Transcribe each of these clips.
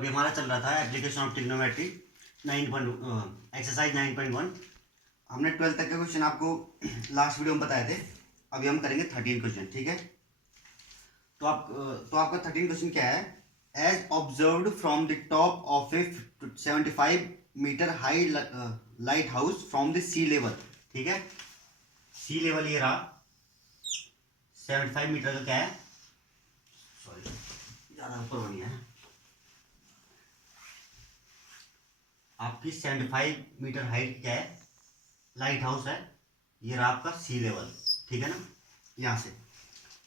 अभी हमारा चल रहा था एप्लीकेशन ऑफ ट्रिग्नोमेट्री 9 एक्सरसाइज 9.1। हमने 12 तक के क्वेश्चन आपको लास्ट वीडियो में बताए थे। अभी हम करेंगे 13 क्वेश्चन, ठीक है। तो आपका 13 क्वेश्चन क्या है? As observed from the top of a 75 metre high light house from the sea level, ठीक है। सी लेवल ये रहा 75 मीटर का, क्या है, सॉरी ज़्यादा ऊपर बनी है आपकी 75 मीटर हाइट क्या है, लाइट हाउस है। ये रहा आपका सी लेवल, ठीक है ना। यहाँ से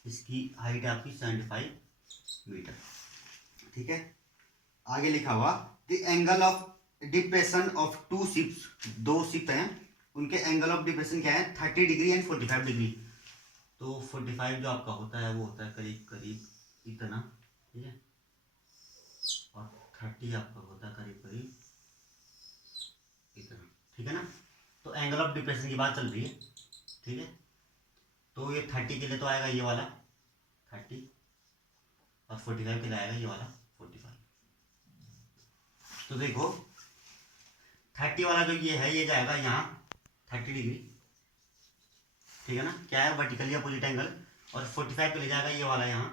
इसकी हाइट है आपकी 75 मीटर, ठीक है। आगे लिखा हुआ the angle of depression of two ships, दो शिप हैं, उनके एंगल ऑफ डिप्रेशन क्या है, 30 डिग्री एंड 45 डिग्री। तो 45 जो आपका होता है वो होता है करीब करीब इतना, ठीक है, और 30 आपका होता है करीब करीब इतना, ठीक है ना। तो एंगल ऑफ डिप्रेशन की बात चल रही है, ठीक है। तो ये 30 के लिए तो आएगा ये वाला 30, और 45 के लिए आएगा ये वाला 45। तो देखो 30 वाला जो ये है ये जाएगा यहाँ 30 डिग्री, ठीक है ना, क्या है, वर्टिकली अपोजिट एंगल। और 45 के लिए जाएगा ये वाला यहाँ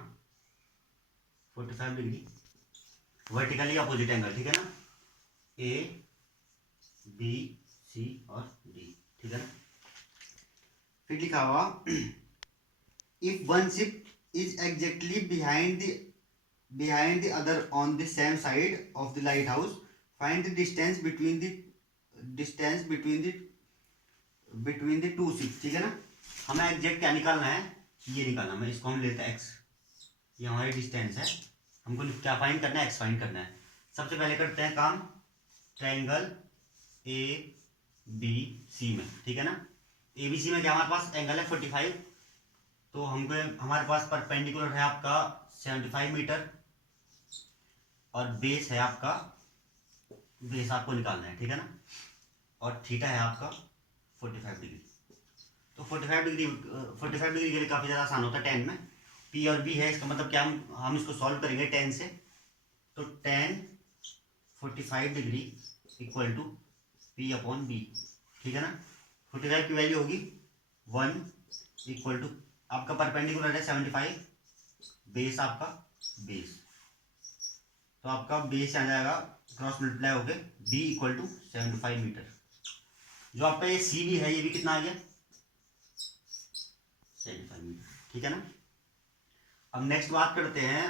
45 डिग्री, वर्टिकली अपोजिट एंगल, ठीक है ना, ए बी सी और डी, ठीक है ना। फिर लिखा हुआ if one ship is exactly behind the other on the same side of the light house, find the distance between the two ships, ठीक है ना। हमें एग्जैक्ट क्या निकालना है, ये निकालना, मैं इसको हम लेते हैं एक्स, ये हमारी डिस्टेंस है, हमको क्या फाइंड करना है, एक्स फाइंड करना है। सबसे पहले करते हैं काम ट्रायंगल ए बी सी में, ठीक है ना। ए बी सी में क्या हमारे पास एंगल है 45, तो हमको हमारे पास परपेंडिकुलर है आपका 75 मीटर, और बेस है आपका, बेस आपको निकालना है, ठीक है ना, और थीटा है आपका 45 डिग्री। तो 45 डिग्री के लिए काफ़ी ज़्यादा आसान होता है, 10 में पी और बी है, इसका मतलब क्या, हम इसको सॉल्व करेंगे 10 से। तो 10 45 degree equal to P upon B, ठीक है ना। 45 की वैल्यू होगी 1 इक्वल टू आपका परपेंडिकुलर है 75, बेस आपका बेस, तो आपका बेस आ जाएगा क्रॉस मल्टीप्लाई होके बी इक्वल टू 75 मीटर। जो आपका ये सी भी है ये भी कितना आ गया 75 मीटर, ठीक है ना। अब नेक्स्ट बात करते हैं,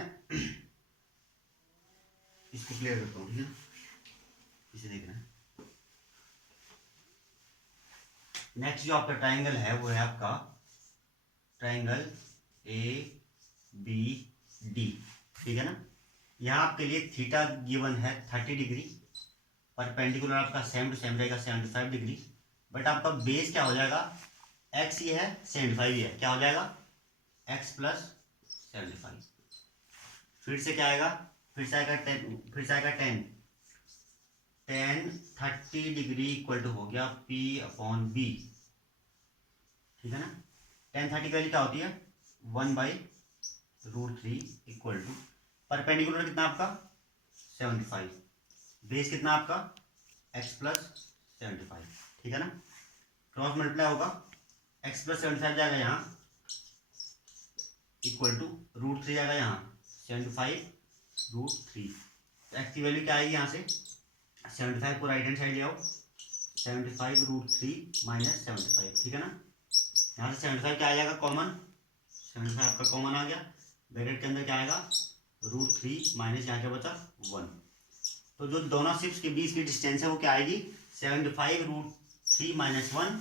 इसको क्लियर करता हूँ, ठीक है, इसे देखना है। नेक्स्ट जो आपका ट्रायंगल है वो है आपका ट्रायंगल ए बी डी, ठीक है ना। यहाँ आपके लिए थीटा गिवन है 30 डिग्री, परपेंडिकुलर आपका सेम टू सेम रहेगा 75 डिग्री, बट आपका बेस क्या हो जाएगा, एक्स ये है 75 ही है, क्या हो जाएगा एक्स प्लस 75। फिर से क्या आएगा, फिर से आएगा 10 30 डिग्री इक्वल टू हो गया पी अपॉन बी, ठीक है ना। 10 30 वैल्यू क्या होती है 1/√3 इक्वल टू परपेंडिकुलर कितना आपका 75, बेस कितना आपका x प्लस 75, ठीक है ना। क्रॉस मल्टीप्लाई होगा x प्लस 75 जाएगा यहाँ इक्वल टू √3 जाएगा यहाँ 75√3। तो x की वैल्यू क्या आएगी यहाँ से 75 को राइट हैंड साइड ले आओ, 75√3 माइनस 75, ठीक है ना। यहाँ से 75 क्या आ जाएगा कॉमन, 75 आपका कॉमन आ गया, ब्रैकेट के अंदर क्या आएगा √3 माइनस यहाँ क्या बचा 1। तो जो दोनों शिप्स के बीच की डिस्टेंस है वो क्या आएगी 75√3 माइनस 1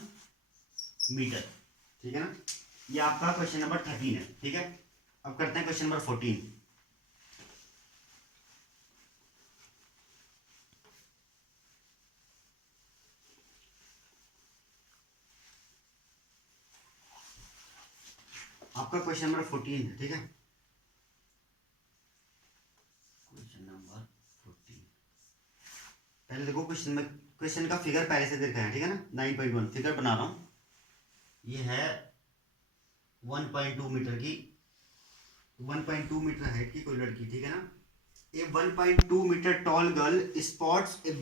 मीटर, ठीक है ना। ये आपका क्वेश्चन नंबर 13 है, ठीक है। अब करते हैं क्वेश्चन नंबर 14। आपका क्वेश्चन नंबर 14 है, ठीक है। क्वेश्चन नंबर 14 पहले देखो, क्वेश्चन का फिगर पहले से देखा है, ठीक है ना। 9.1 फिगर बना रहा हूँ, ये है 1.2 मीटर की, 1.2 मीटर हाइट की कोई लड़की, ठीक है ना, A 1.2 meter tall girl spots a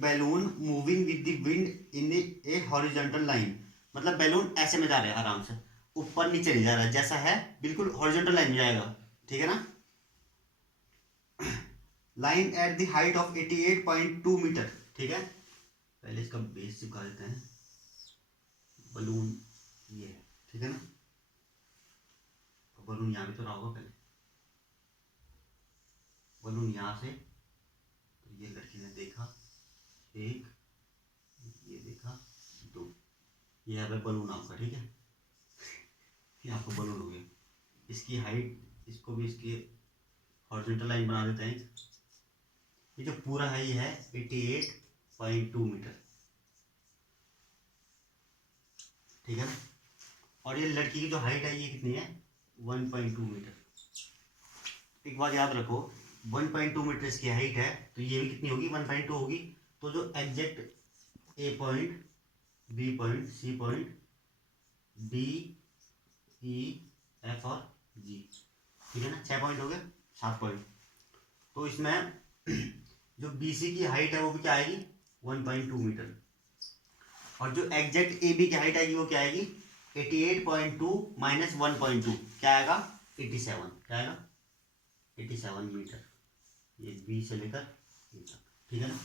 balloon moving with the wind in a horizontal line. मतलब बैलून ऐसे में जा रहा है आराम से, ऊपर नीचे नहीं जा रहा है, जैसा है बिल्कुल हॉरिजॉन्टल लाइन में जाएगा, ठीक है ना। Line at the height of 88.2 metre, ठीक है। पहले इसका बेस चिपका देते हैं, बलून ये है, ठीक है ना। बलून यहाँ भी तो रहा होगा पहले, बलून यहाँ से, तो ये लड़की ने देखा एक, ये देखा दो, ये है बलून आपका, ठीक है। ये आपका बलून हो गया, इसकी हाइट, इसको भी इसकी हॉरिजॉन्टल लाइन बना देते हैं। ये जो पूरा है ये है 88.2 मीटर, ठीक है ना। और ये लड़की की जो हाइट है ये कितनी है, 1.2 मीटर। एक बात याद रखो, 1.2 मीटर इसकी हाइट है, तो ये भी कितनी होगी, 1.2 होगी। तो जो exact A point, B point, C point, D, E, F और जी, ठीक है ना, 6 पॉइंट हो गए, 7 पॉइंट। तो इसमें जो बी सी की हाइट है वो भी क्या आएगी, 1.2 मीटर। और जो एग्जैक्ट ए बी की हाइट आएगी वो क्या आएगी, 88.2 माइनस 1.2 क्या आएगा, 87, क्या आएगा, 87 मीटर। ये बी से लेकर ए तक, ठीक है ना।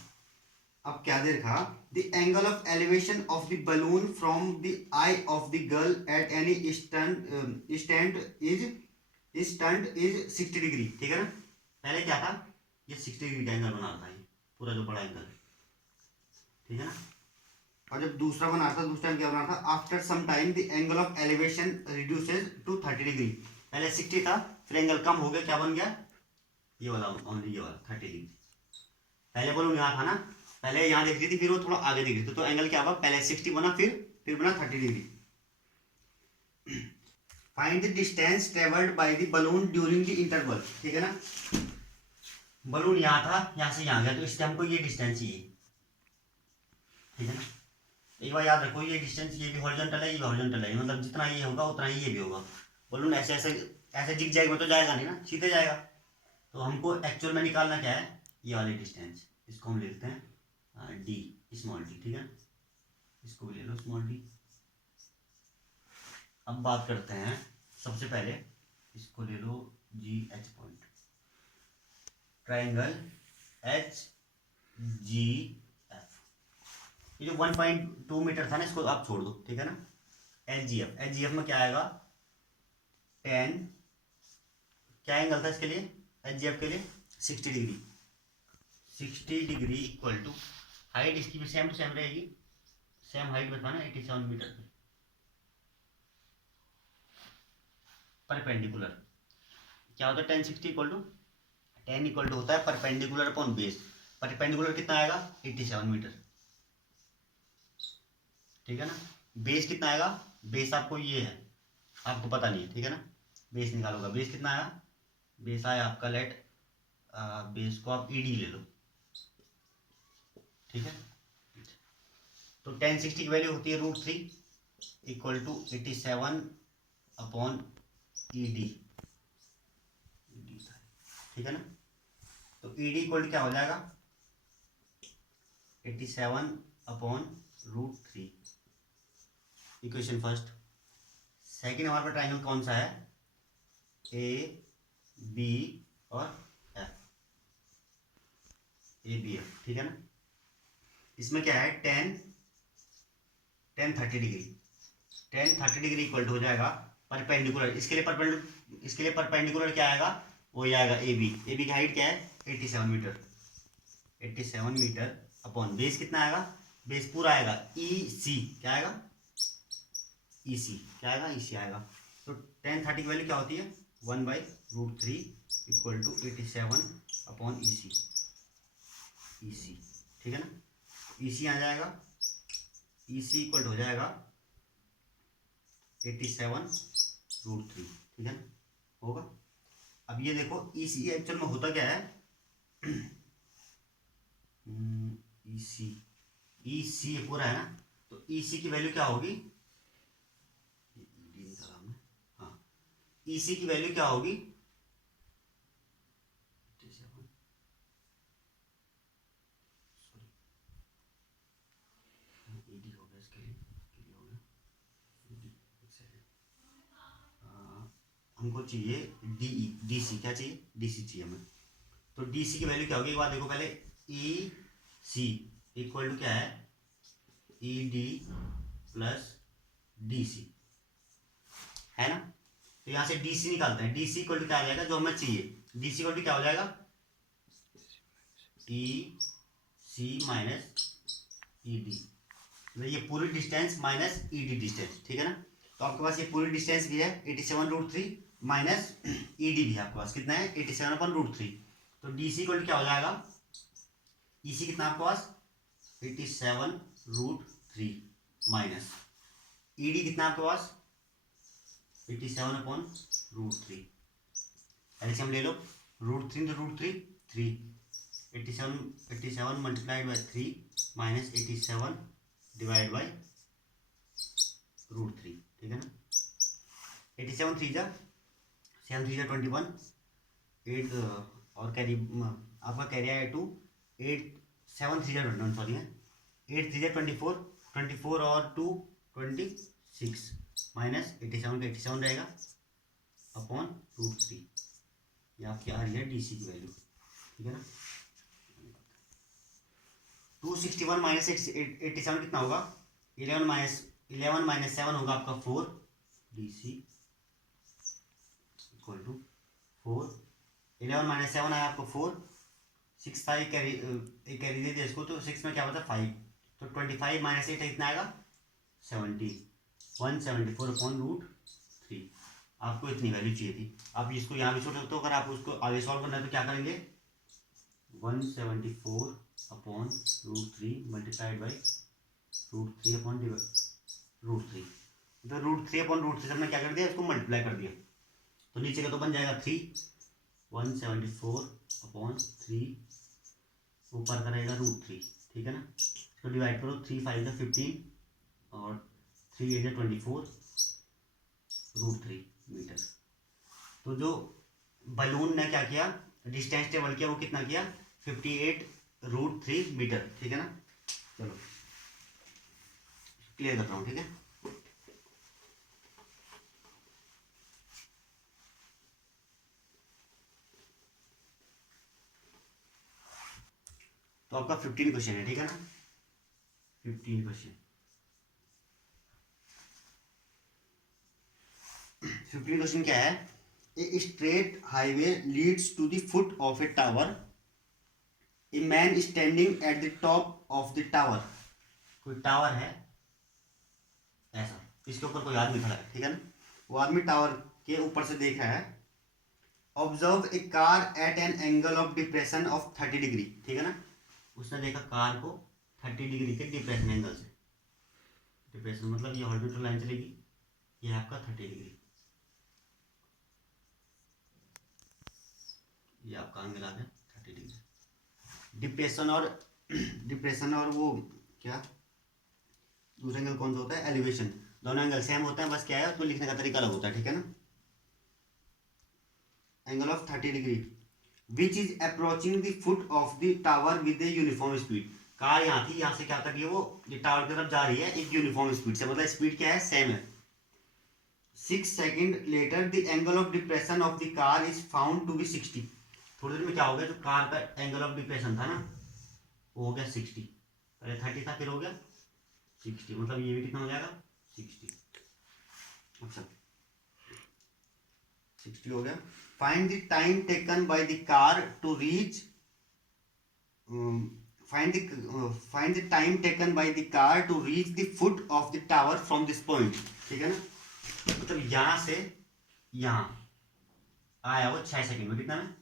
अब क्या दे रखा, the angle of elevation of the balloon from the I of the girl at any stand is 60 degree, ठीक है ना। पहले क्या था, ये 60 डिग्री का एंगल बना रहा था, ये पूरा जो बड़ा एंगल, ठीक है ना। और जब दूसरा बना था, दूसरा क्या बना था, after some time the angle of elevation reduces to 30 degree. पहले 60 था, फिर एंगल कम हो गया, क्या बन गया, ये वाला, ओनली ये वाला 30 डिग्री। पहले बोलूँ यहाँ था ना, पहले यहाँ दिख रही थी, फिर वो थोड़ा आगे दिख रही थी, तो एंगल क्या हुआ, पहले 60 बना, फिर बना 30 degree. Find the distance travelled by the balloon during the interval, ठीक है ना। बलून यहाँ था, यहाँ से यहाँ गया, तो इससे हमको ये डिस्टेंस चाहिए, ठीक है ना। एक बार याद रखो, ये डिस्टेंस, ये भी हॉरिजॉन्टल है, ये भी हॉरिजॉन्टल है, मतलब जितना ये होगा उतना ही ये भी होगा। बलून ऐसे ऐसे ऐसे जिग जैग में तो जाएगा नहीं ना, सीधे जाएगा। तो हमको एक्चुअल में निकालना क्या है, ये वाली डिस्टेंस, इसको हम लिखते हैं डी, स्मॉल डी, ठीक है। इसको भी ले लो स्मॉल डी। अब बात करते हैं, सबसे पहले इसको ले लो G H point, triangle H G F. ये जो 1.2 मीटर था ना, इसको आप छोड़ दो, ठीक है ना। H G F, H G F में क्या आएगा, 10, क्या एंगल था इसके लिए, एच जी एफ के लिए 60 degree. 60 degree equal to, height इसकी भी सेम टू सेम रहेगी, सेम हाइट में था ना, 87 मीटर पे, परपेंडिकुलर क्या होता है, 10 60 इक्वल टू 10 इक्वल टू होता है परपेंडिकुलर अपॉन बेस। परपेंडिकुलर कितना आएगा, 87 मीटर, ठीक है ना। बेस कितना आएगा, बेस आपको ये है, आपको पता नहीं है, ठीक है ना। बेस निकालोगा, बेस कितना आया, बेस आया आपका, लेट बेस को आप ईडी ले लो, ठीक है। तो 1060 की वैल्यू होती है √3 इक्वल टू 87 अपॉन ईडी, ठीक है ना। तो ईडी इक्वल टू क्या हो जाएगा, 87 अपॉन √3, इक्वेशन फर्स्ट। सेकेंड हमारे पास ट्राइंगल कौन सा है, ए बी और एफ, ए बी एफ, ठीक है ना। इसमें क्या है, 10 30 डिग्री, 10 30 डिग्री इक्वल टू हो जाएगा परपेंडिकुलर, इसके लिए परपेंडिकुलर क्या आएगा, वो ये आएगा ए बी की हाइट क्या है, 87 मीटर, 87 मीटर अपॉन बेस कितना आएगा, बेस पूरा आएगा ई सी, क्या आएगा, ई सी, क्या आएगा, ई सी आएगा। तो 10 30 की वैल्यू क्या होती है, 1/√3 इक्वल टू 87 अपॉन ई सी, ठीक है ना। ई सी आ जाएगा, ई सी इक्वल हो जाएगा 87√3, ठीक है ना, होगा। अब ये देखो, ई सी एक्चुअल में होता क्या है, ई सी पूरा है ना, तो ई सी की वैल्यू क्या होगी, हाँ, ई सी की वैल्यू क्या होगी, इसके लिए हो गया। एक सेकंड, हमको चाहिए डी सी, क्या चाहिए, डी सी चाहिए हमें। तो डी सी की वैल्यू क्या होगी, एक बार देखो पहले, ई सी इक्वल टू क्या है, E D plus D C, है ना। तो यहाँ से डी सी निकालते हैं, डी सी इक्वल टू क्या आ जाएगा, जो हमें चाहिए, डी सी इक्वल टू क्या हो जाएगा, ई सी माइनस ई डी, ये पूरी distance minus E D distance, ठीक है ना। तो आपके पास ये पूरी डिस्टेंस भी है 87√3 माइनस ई डी भी है आपके पास, कितना है 87/√3। तो डी सी इक्वल टू क्या हो जाएगा, ई सी कितना आपके पास 87√3 माइनस ई डी कितना आपके पास 87/√3। ऐसे हम ले लो √3 तो √3 3, 87 multiplied by 3 minus 87 divide by √3, ठीक है ना। 87 3 जा 7 3 जा 21, 8 और कैरी आपका कैरी आया 2, 8 7 3 जा 21, सॉरी है 8 3 जा 24, 24 और 2 26 माइनस 87 का 87 रहेगा अपॉन √3, ये आपकी आ रही है डी सी की वैल्यू, ठीक है ना। 261 माइनस 87 कितना होगा, 11 माइनस 7 होगा आपका 4, D C equal to 4, 11 minus 7 आया आपको 4, 6 था एक कैरी दे दिया इसको, तो 6 में क्या होता है 5, तो 25 माइनस 8 कितना आएगा 70, 174/√3। आपको इतनी वैल्यू चाहिए थी, आप इसको यहाँ भी छोड़ सकते हो, अगर आप उसको आगे सॉल्व करना है तो क्या करेंगे 174/√3 मल्टीप्लाइड बाई √3/√3, तो √3/√3 से हमने क्या कर दिया, इसको मल्टीप्लाई कर दिया, तो नीचे का तो बन जाएगा 3, 174/3 ऊपर का रहेगा √3, ठीक है ना। इसको डिवाइड करो, 3 5 का 15 और 3 8 24 √3 मीटर। तो जो बलून ने क्या किया, डिस्टेंस टेबल किया, वो कितना किया 58√3 मीटर, ठीक है ना। चलो क्लियर करता हूँ, ठीक है। तो आपका 15 क्वेश्चन है, ठीक है ना, 15 क्वेश्चन। 15 क्वेश्चन क्या है, a straight highway leads to the foot of a tower, a man standing at the top of the tower, कोई टावर है ऐसा, इसके ऊपर कोई आदमी खड़ा है, ठीक है ना, वो आदमी टावर के ऊपर से देख रहा है। Observe a car eight an angle of depression of 30 degree, ठीक है ना, उसने देखा कार को 30 डिग्री के डिप्रेशन एंगल से, डिप्रेशन मतलब ये हॉरिजॉन्टल लाइन चलेगी, ये आपका 30 डिग्री, ये आपका एंगल आ गया 30 डिग्री। डिप्रेशन और वो क्या दूसरा एंगल कौन सा होता है, एलिवेशन, दोनों एंगल सेम होता है, बस क्या है उसको लिखने का तरीका अलग होता है, ठीक है ना। Angle of 30 degree which is approaching the foot of the tower with a uniform speed, car यहाँ थी, यहाँ से क्या कर रही है वो, ये टावर की तरफ जा रही है एक यूनिफॉर्म स्पीड से, मतलब स्पीड क्या है सेम है। 6 second later the angle of depression of the car is found to be 60, थोड़ी देर में क्या हो गया, जो कार का एंगल ऑफ डिप्रेशन था ना वो हो गया 60, पहले 30 था फिर हो गया 60, मतलब ये भी कितना हो जाएगा 60, अच्छा 60 हो गया। Find the time taken by the car to reach, find the time taken by the car to reach the foot of the tower from this point, ठीक है ना, मतलब यहां से यहां आया वो 6 सेकंड में, कितना में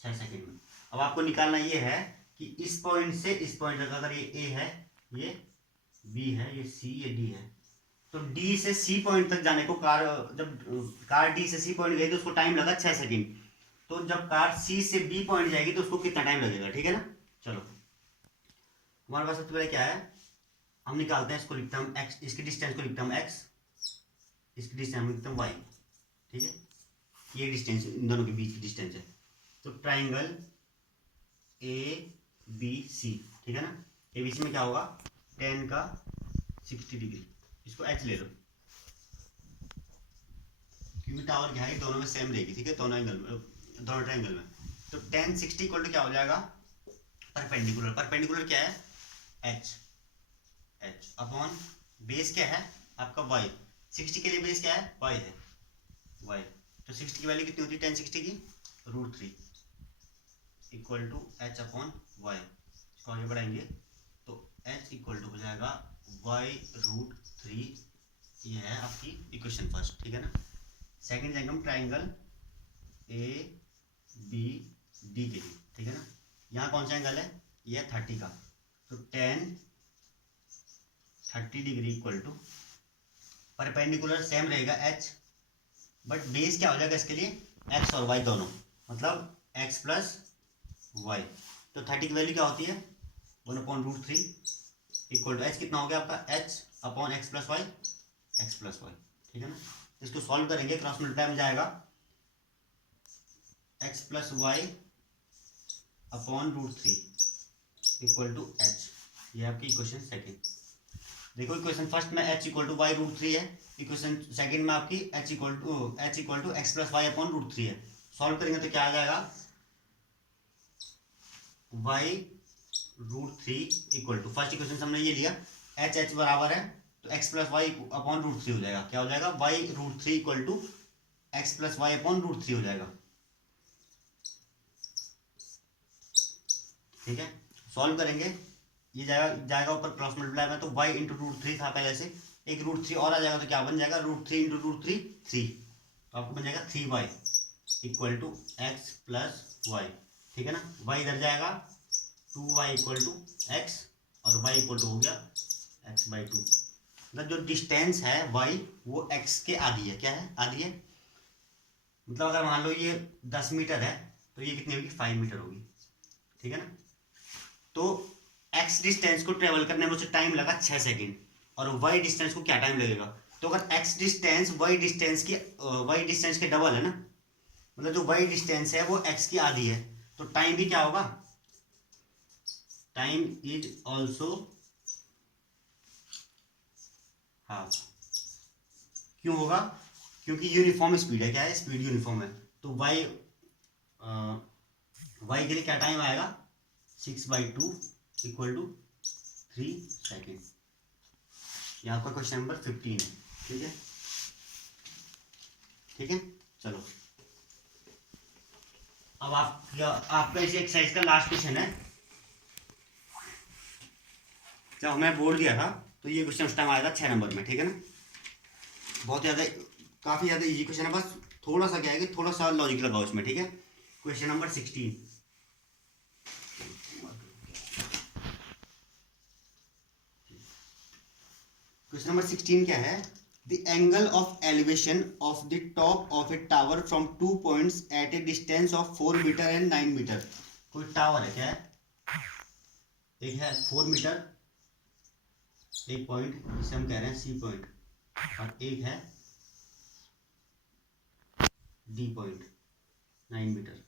6 सेकंड में। अब आपको निकालना ये है कि इस पॉइंट से इस पॉइंट तक, अगर ये ए है, ये बी है, ये सी, ये डी है, तो डी से सी पॉइंट तक जाने को कार, जब कार डी से सी पॉइंट गई तो उसको टाइम लगा 6 सेकंड, तो जब कार सी से बी पॉइंट जाएगी तो उसको कितना टाइम लगेगा, ठीक है ना। चलो हमारे पास सबसे पहले क्या है, हम निकालते हैं, इसको लिखता हूँ एक्स, इसकी डिस्टेंस को लिखता हूँ एक्स, इसकी डिस्टेंस लिखता हूँ वाई, ठीक है, ये डिस्टेंस इन दोनों के बीच की डिस्टेंस है। तो ट्राइंगल ए बी सी, ठीक है ना, ए बी सी में क्या होगा, 10 का 60 डिग्री, इसको एच ले लो क्योंकि टावर की हाइट दोनों में सेम रहेगी, ठीक है, दोनों एंगल में, दोनों ट्रायंगल में। तो tan 60 इक्वल टू क्या हो जाएगा, परपेंडिकुलर, परपेंडिकुलर क्या है एच, एच अपॉन बेस क्या है आपका वाई, 60 के लिए बेस क्या है वाई है, वाई। तो 60 की वैल्यू कितनी होती है tan 60 की, √3 equal to H upon Y. इसको आगे बढ़ाएंगे तो एच इक्वल टू हो जाएगा y√3। ये है आपकी इक्वेशन फर्स्ट, ठीक है ना। सेकंड जाएंगे हम ट्राइंगल ए बी डी के लिए, ठीक है ना। यहाँ कौन सा एंगल है, ये है 30 का, तो tan 30 degree equal to perpendicular same रहेगा h, बट बेस क्या हो जाएगा इसके लिए x और y दोनों, मतलब x प्लस वाई। तो 30 की वैल्यू क्या होती है 1/√3 इक्वल टू एच कितना हो गया आपका h upon X plus Y, X plus Y, ठीक है ना। इसको सॉल्व करेंगे, क्रॉस मल्टीप्लाई में जाएगा x plus Y upon √3 equal to H. ये आपकी इक्वेशन सेकेंड। देखो इक्वेशन फर्स्ट में h इक्वल टू y√3 है, इक्वेशन सेकेंड में आपकी h equal to X plus Y upon √3 है। सॉल्व करेंगे तो क्या आ जाएगा y√3 equal to, first equation हमने ये लिया h बराबर है तो x प्लस वाई अपॉन √3 हो जाएगा, क्या हो जाएगा y√3 equal to X plus Y upon √3 हो जाएगा, ठीक है। सॉल्व करेंगे, ये जाएगा ऊपर क्रॉस मल्टीप्लाई में, तो y इंटू √3 था पहले से, एक √3 और आ जाएगा तो क्या बन जाएगा √3 इंटू √3 3, तो आपको बन जाएगा 3y equal to X plus Y, ठीक है ना। y इधर जाएगा 2y इक्वल टू एक्स और y इक्वल टू हो गया x/2। मतलब जो डिस्टेंस है y वो x के आधी है, क्या है आधी है। मतलब अगर मान लो ये 10 मीटर है तो ये कितनी होगी 5 मीटर होगी, ठीक है ना। तो x डिस्टेंस को ट्रेवल करने में उसे टाइम लगा 6 सेकेंड और y डिस्टेंस को क्या टाइम लगेगा, तो अगर x डिस्टेंस y डिस्टेंस के डबल है ना, मतलब जो y डिस्टेंस है वो x की आधी है, तो टाइम भी क्या होगा, टाइम इज ऑल्सो हाफ। क्यों होगा, क्योंकि यूनिफॉर्म स्पीड है, क्या है स्पीड यूनिफॉर्म है, तो y के लिए क्या टाइम आएगा 6/2 इक्वल टू 3 सेकेंड। ये आपका क्वेश्चन नंबर 15 है, ठीक है, ठीक है। चलो अब आपका इस एक्सरसाइज का लास्ट क्वेश्चन है। जब हमें बोर्ड दिया था तो ये क्वेश्चन उस टाइम आया था 6 नंबर में, ठीक है ना। बहुत ज़्यादा, काफ़ी ज़्यादा इजी क्वेश्चन है, बस थोड़ा सा क्या है कि थोड़ा सा लॉजिक लगाओ इसमें, ठीक है। क्वेश्चन नंबर 16, क्वेश्चन नंबर 16 क्या है, the angle of elevation of the top of a tower from 2 points at a distance of 4 metre and 9 metre. कोई टावर है, क्या है, एक है 4 मीटर, एक पॉइंट जिसे हम कह रहे हैं सी पॉइंट, और एक है D point 9 metre.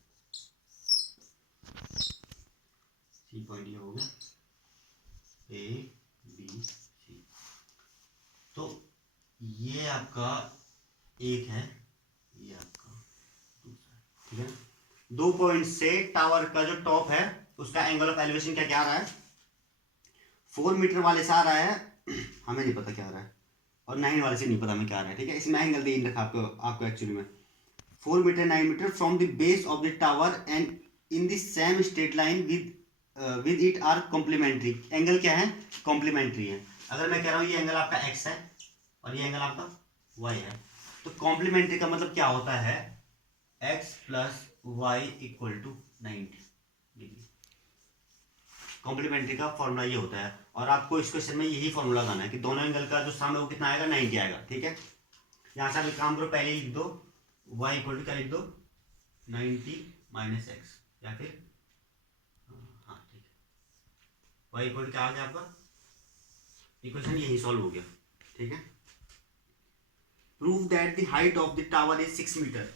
C point ये हो गया ए बी सी, तो ये आपका एक है, ये आपका दूसरा, ठीक है। 2 पॉइंट से टावर का जो टॉप है उसका एंगल ऑफ एलिवेशन क्या क्या आ रहा है, 4 मीटर वाले से आ रहा है, हमें नहीं पता क्या आ रहा है, और 9 वाले से नहीं पता हमें क्या आ रहा है, ठीक है। इसमें एंगल दे रखा आपको एक्चुअली में 4 metre 9 metre from the base of the tower and in the same straight line with it are complementary. Angle क्या है कॉम्प्लीमेंट्री है। अगर मैं कह रहा हूँ ये एंगल आपका x है और ये एंगल आपका y है, तो कॉम्प्लीमेंट्री का मतलब क्या होता है x plus Y equal to 90 degree. Complementary का फॉर्मूला ये होता है, और आपको इस क्वेश्चन में यही फॉर्मूला लगाना है कि दोनों एंगल का जो सम है वो कितना आएगा 90 आएगा, ठीक है। यहाँ से आप एक काम करो, पहले लिख दो y इक्वल टू क्या लिख दो 90 माइनस एक्स, या फिर हाँ ठीक है, y इक्वल टू क्या आ गया आपका, इक्वेशन यही सॉल्व हो गया, ठीक है। Prove that the height of the tower is 6 metre.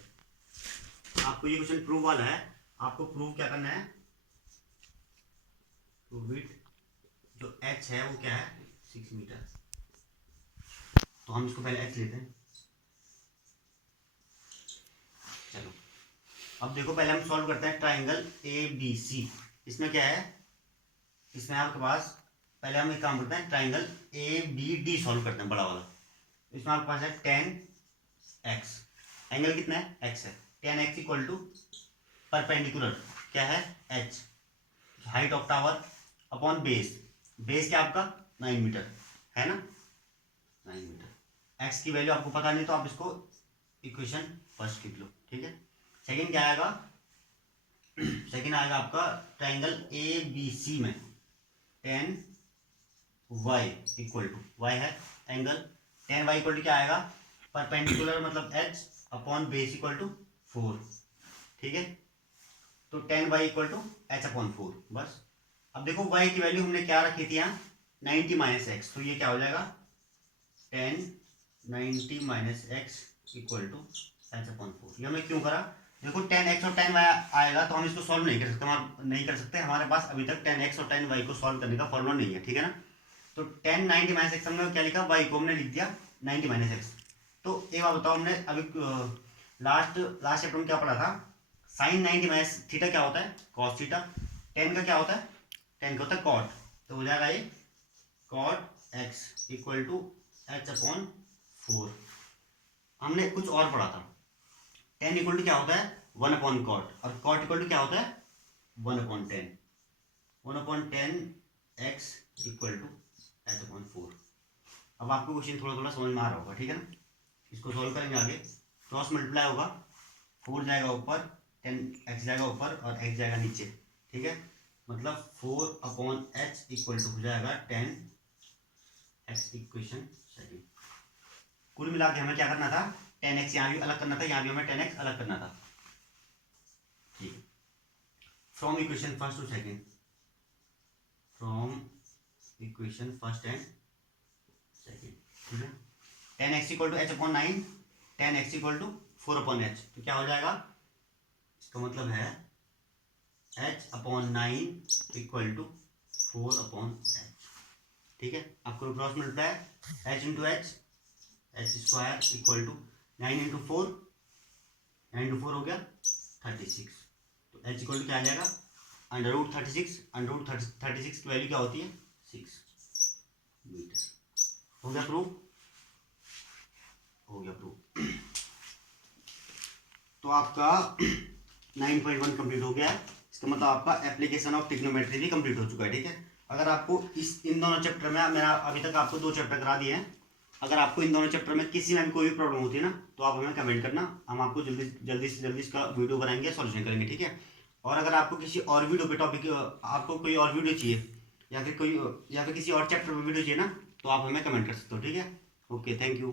आपको ये क्वेश्चन प्रूव वाला है, आपको प्रूव क्या करना है, प्रूव इट, जो h है वो क्या है 6 मीटर, तो हम इसको पहले x लेते हैं। चलो अब देखो, पहले हम सॉल्व करते हैं ट्राइंगल ABC। इसमें क्या है, इसमें आपके पास पहले हम एक काम करते हैं, ट्राइंगल ABD सॉल्व करते हैं, बड़ा वाला। इसमें आपके पास है 10x, एंगल कितना है, x है। 10x इक्वल टू परपेंडिकुलर क्या है, h, height of tower upon base. Base क्या आपका 9 मीटर है ना, 9 मीटर। x की वैल्यू आपको पता नहीं तो आप इसको इक्वेशन फर्स्ट लिख लो, ठीक है। सेकंड क्या आएगा, सेकंड आएगा आपका ट्राइंगल ABC में 10y इक्वल टू, y है एंगल, 10y इक्वल टू क्या आएगा, परपेंडिकुलर मतलब h upon base equal to 4, ठीक है। तो 10y equal to h upon 4 बस। अब देखो y की वैल्यू हमने क्या रखी थी यहाँ, 90 माइनस एक्स, तो ये क्या हो जाएगा 10 90 minus X equal to h upon 4। ये हमने क्यों करा, देखो 10x और 10y आएगा तो हम इसको सॉल्व नहीं कर सकते, हमारे पास अभी तक 10x और 10y को सॉल्व करने का फॉर्मूला नहीं है, ठीक है ना। तो 10 90 माइनस एक्स हमने क्या लिखा, y को हमने लिख दिया 90 माइनस एक्स। तो एक बात बताओ, हमने अभी लास्ट चैप्टर में क्या पढ़ा था, साइन 90 माइनस थीटा क्या होता है, कॉस थीटा। 10 का क्या होता है, 10 का होता है कॉट, तो हो जाएगा ये cot X equal to h upon 4। हमने कुछ और पढ़ा था, 10 इक्वल टू क्या होता है 1 अपॉन कॉट, और कॉट इक्वल टू क्या होता है 1 upon 10, 1 upon 10 X equal to h upon 4। अब आपको क्वेश्चन थोड़ा थोड़ा समझ में आ रहा होगा, ठीक है ना। इसको सॉल्व करेंगे आगे, क्रॉस मल्टीप्लाई होगा, 4 जाएगा ऊपर, 10x जाएगा ऊपर और x जाएगा नीचे, ठीक है। मतलब 4 अपॉन h इक्वल टू हो जाएगा 10x, इक्वेशन सेकंड। कुल मिला के हमें क्या करना था, 10x यहाँ भी अलग करना था, यहाँ भी हमें 10x अलग करना था, ठीक है। From equation first to second, from equation first and second, ठीक है। 10x equal to h upon 9, 10x equal to 4 upon h, तो क्या हो जाएगा, इसका मतलब है h upon 9 equal to 4 upon h, ठीक है। आपको cross multiply h into h, h square equal to 9 into 4, 9 into 4 हो गया 36, तो h इक्वल टू क्या आ जाएगा अंडर रूट 36, अंडर रूट 36 की वैल्यू क्या होती है 6 मीटर। हो गया प्रूफ, हो गया प्रूफ। तो आपका 9.1 कंप्लीट हो गया है, इसका मतलब आपका एप्लीकेशन ऑफ ट्रिग्नोमेट्री भी कंप्लीट हो चुका है, ठीक है। अगर आपको इन दोनों चैप्टर में, मैंने अभी तक आपको 2 चैप्टर करा दिए हैं, अगर आपको इन दोनों चैप्टर में किसी में भी कोई भी प्रॉब्लम होती है ना, तो आप हमें कमेंट करना, हम आपको जल्दी से जल्दी इसका वीडियो बनाएंगे, सॉल्यूशन करेंगे, ठीक है। और अगर आपको किसी और वीडियो पे टॉपिक, आपको कोई और वीडियो चाहिए या फिर किसी और चैप्टर पर वीडियो चाहिए ना, तो आप हमें कमेंट कर सकते हो, ठीक है। Okay, thank you.